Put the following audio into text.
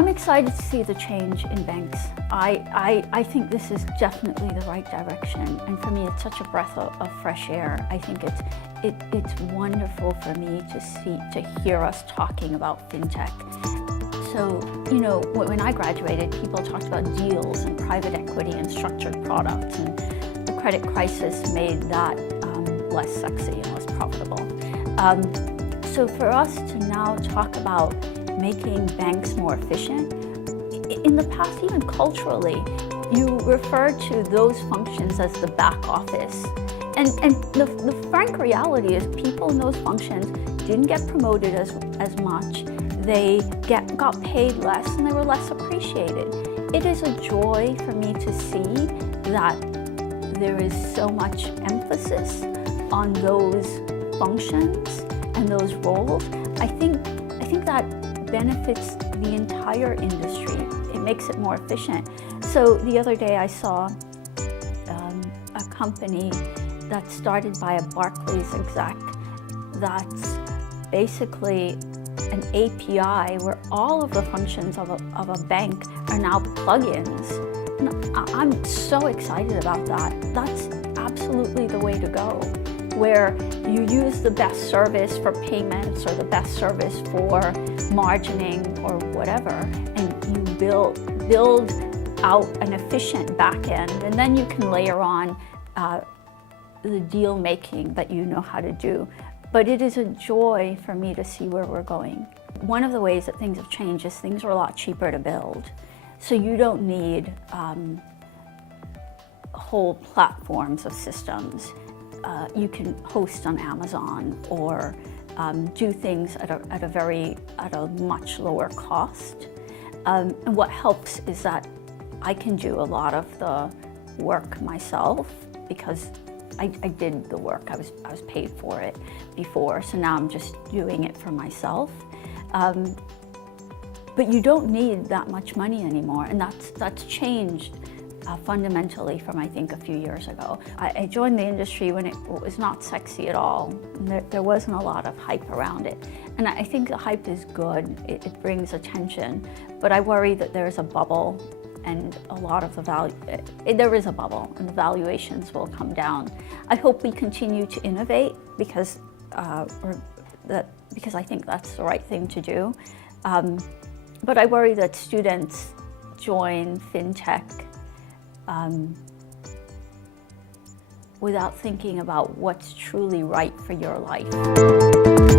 I'm excited to see the change in banks. I think this is definitely the right direction, and for me it's such a breath of fresh air. I think it's wonderful for me to hear us talking about fintech. So, you know, when I graduated, people talked about deals and private equity and structured products, and the credit crisis made that less sexy and less profitable. So for us to now talk about making banks more efficient, in the past, even culturally, you referred to those functions as the back office. And the frank reality is people in those functions didn't get promoted as much. They got paid less and they were less appreciated. It is a joy for me to see that there is so much emphasis on those functions and those roles. I think that benefits the entire industry. It makes it more efficient. So the other day I saw a company that's started by a Barclays exec that's basically an API where all of the functions of a bank are now plugins. And I'm so excited about that. That's absolutely the way to go, where you use the best service for payments or the best service for margining or whatever, and you build out an efficient back end, and then you can layer on the deal making that you know how to do. But it is a joy for me to see where we're going. One of the ways that things have changed is things are a lot cheaper to build. So you don't need whole platforms of systems. You can host on Amazon or do things at a much lower cost. And what helps is that I can do a lot of the work myself because I did the work. I was paid for it before, so now I'm just doing it for myself. But you don't need that much money anymore, and that's changed fundamentally from, I think, a few years ago. I joined the industry when it was not sexy at all. There wasn't a lot of hype around it. And I think the hype is good. It brings attention. But I worry that there's a bubble, and a lot of the value, there is a bubble, and the valuations will come down. I hope we continue to innovate because I think that's the right thing to do. But I worry that students join fintech without thinking about what's truly right for your life.